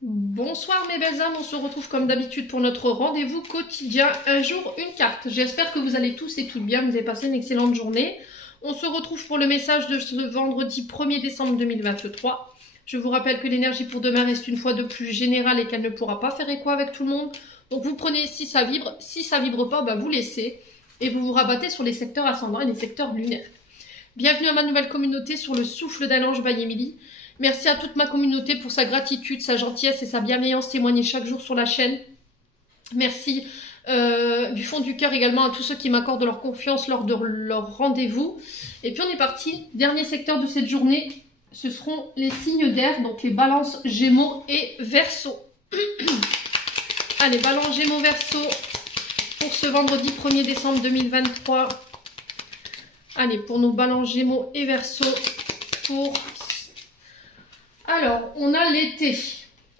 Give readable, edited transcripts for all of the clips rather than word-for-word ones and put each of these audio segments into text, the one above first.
Bonsoir mes belles âmes, on se retrouve comme d'habitude pour notre rendez-vous quotidien, un jour une carte. J'espère que vous allez tous et toutes bien, vous avez passé une excellente journée. On se retrouve pour le message de ce vendredi 1er décembre 2023. Je vous rappelle que l'énergie pour demain reste une fois de plus générale et qu'elle ne pourra pas faire écho avec tout le monde. Donc vous prenez si ça vibre pas, vous laissez et vous vous rabattez sur les secteurs ascendants et les secteurs lunaires. Bienvenue à ma nouvelle communauté sur le souffle d'un ange by Emily. Merci à toute ma communauté pour sa gratitude, sa gentillesse et sa bienveillance témoignée chaque jour sur la chaîne. Merci du fond du cœur également à tous ceux qui m'accordent leur confiance lors de leur rendez-vous. Et puis on est parti. Dernier secteur de cette journée, ce seront les signes d'air, donc les balances, gémeaux et verseaux. Allez, balance, gémeaux, verseaux pour ce vendredi 1er décembre 2023. Allez, pour nos balances, gémeaux et verseaux pour... Alors, on a l'été.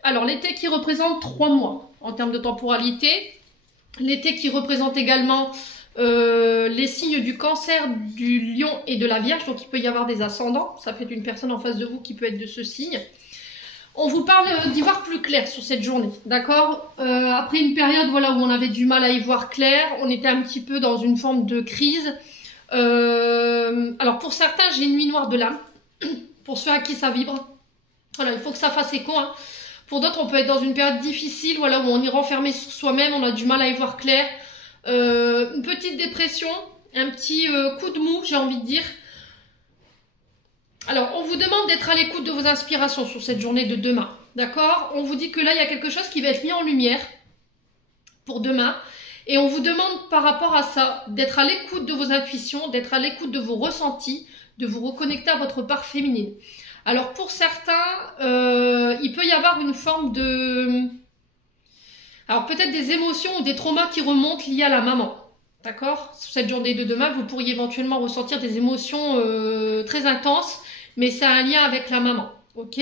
Alors, l'été qui représente 3 mois en termes de temporalité. L'été qui représente également les signes du cancer, du lion et de la vierge. Donc, il peut y avoir des ascendants. Ça peut être une personne en face de vous qui peut être de ce signe. On vous parle d'y voir plus clair sur cette journée. D'accord, après une période voilà, où on avait du mal à y voir clair, on était un petit peu dans une forme de crise. Alors, pour certains, j'ai une nuit noire de l'âme. Pour ceux à qui ça vibre. Voilà, il faut que ça fasse écho. Hein. Pour d'autres, on peut être dans une période difficile, voilà, où on est renfermé sur soi-même, on a du mal à y voir clair. Une petite dépression, un petit coup de mou, j'ai envie de dire. Alors, on vous demande d'être à l'écoute de vos inspirations sur cette journée de demain. D'accord? On vous dit que là, il y a quelque chose qui va être mis en lumière pour demain. Et on vous demande par rapport à ça d'être à l'écoute de vos intuitions, d'être à l'écoute de vos ressentis, de vous reconnecter à votre part féminine. Alors pour certains, il peut y avoir une forme de... Alors peut-être des émotions ou des traumas qui remontent liés à la maman. D'accord? Sur cette journée de demain, vous pourriez éventuellement ressentir des émotions très intenses, mais c'est un lien avec la maman. Ok?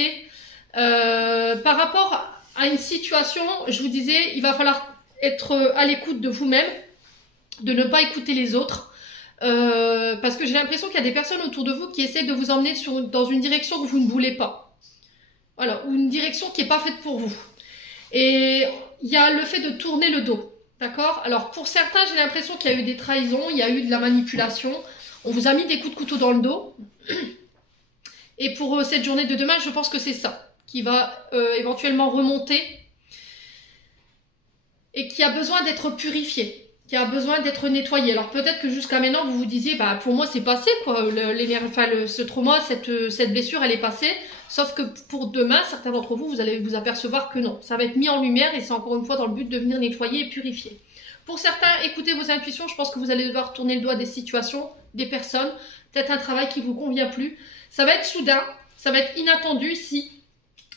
Par rapport à une situation, je vous disais, il va falloir être à l'écoute de vous-même, de ne pas écouter les autres. Parce que j'ai l'impression qu'il y a des personnes autour de vous qui essaient de vous emmener dans une direction que vous ne voulez pas. Voilà, ou une direction qui n'est pas faite pour vous. Et il y a le fait de tourner le dos. D'accord? Alors pour certains, j'ai l'impression qu'il y a eu des trahisons, il y a eu de la manipulation. On vous a mis des coups de couteau dans le dos. Et pour cette journée de demain, je pense que c'est ça qui va éventuellement remonter et qui a besoin d'être purifié. Qui a besoin d'être nettoyé. Alors peut-être que jusqu'à maintenant vous vous disiez pour moi c'est passé quoi, ce trauma, cette blessure elle est passée, sauf que pour demain certains d'entre vous, vous allez vous apercevoir que non, ça va être mis en lumière et c'est encore une fois dans le but de venir nettoyer et purifier. Pour certains, écoutez vos intuitions, je pense que vous allez devoir tourner le doigt des situations, des personnes, peut-être un travail qui vous convient plus, ça va être soudain, ça va être inattendu ici,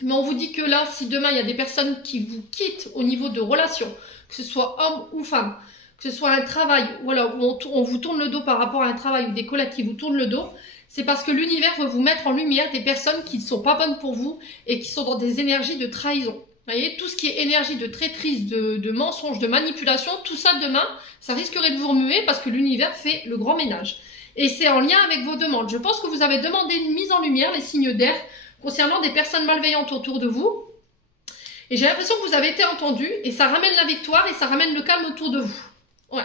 mais on vous dit que là, si demain il y a des personnes qui vous quittent au niveau de relations, que ce soit homme ou femme, que ce soit un travail, voilà, où on vous tourne le dos par rapport à un travail ou des collègues qui vous tournent le dos, c'est parce que l'univers veut vous mettre en lumière des personnes qui ne sont pas bonnes pour vous et qui sont dans des énergies de trahison. Vous voyez, tout ce qui est énergie de traîtrise, de mensonge, de manipulation, tout ça demain, ça risquerait de vous remuer parce que l'univers fait le grand ménage. Et c'est en lien avec vos demandes. Je pense que vous avez demandé une mise en lumière, les signes d'air, concernant des personnes malveillantes autour de vous. Et j'ai l'impression que vous avez été entendu et ça ramène la victoire et ça ramène le calme autour de vous. Ouais.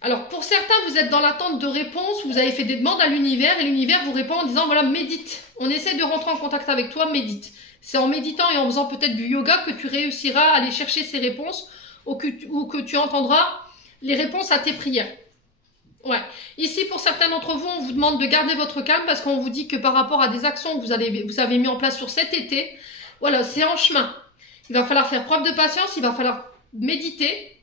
Alors pour certains, vous êtes dans l'attente de réponses, vous avez fait des demandes à l'univers et l'univers vous répond en disant voilà, médite. On essaie de rentrer en contact avec toi, médite. C'est en méditant et en faisant peut-être du yoga que tu réussiras à aller chercher ces réponses ou que tu entendras les réponses à tes prières. Ouais. Ici, pour certains d'entre vous, on vous demande de garder votre calme parce qu'on vous dit que par rapport à des actions que vous avez mis en place sur cet été, voilà, c'est en chemin. Il va falloir faire preuve de patience, il va falloir méditer,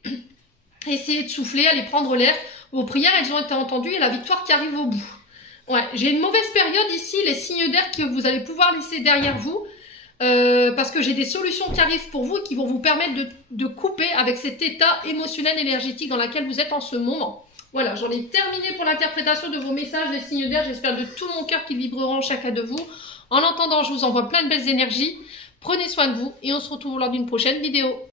essayer de souffler, aller prendre l'air. Vos prières, elles ont été entendues et la victoire qui arrive au bout. Ouais, j'ai une mauvaise période ici, les signes d'air que vous allez pouvoir laisser derrière vous, parce que j'ai des solutions qui arrivent pour vous et qui vont vous permettre de couper avec cet état émotionnel énergétique dans lequel vous êtes en ce moment. Voilà, j'en ai terminé pour l'interprétation de vos messages des signes d'air. J'espère de tout mon cœur qu'ils vibreront chacun de vous. En attendant, je vous envoie plein de belles énergies. Prenez soin de vous et on se retrouve lors d'une prochaine vidéo.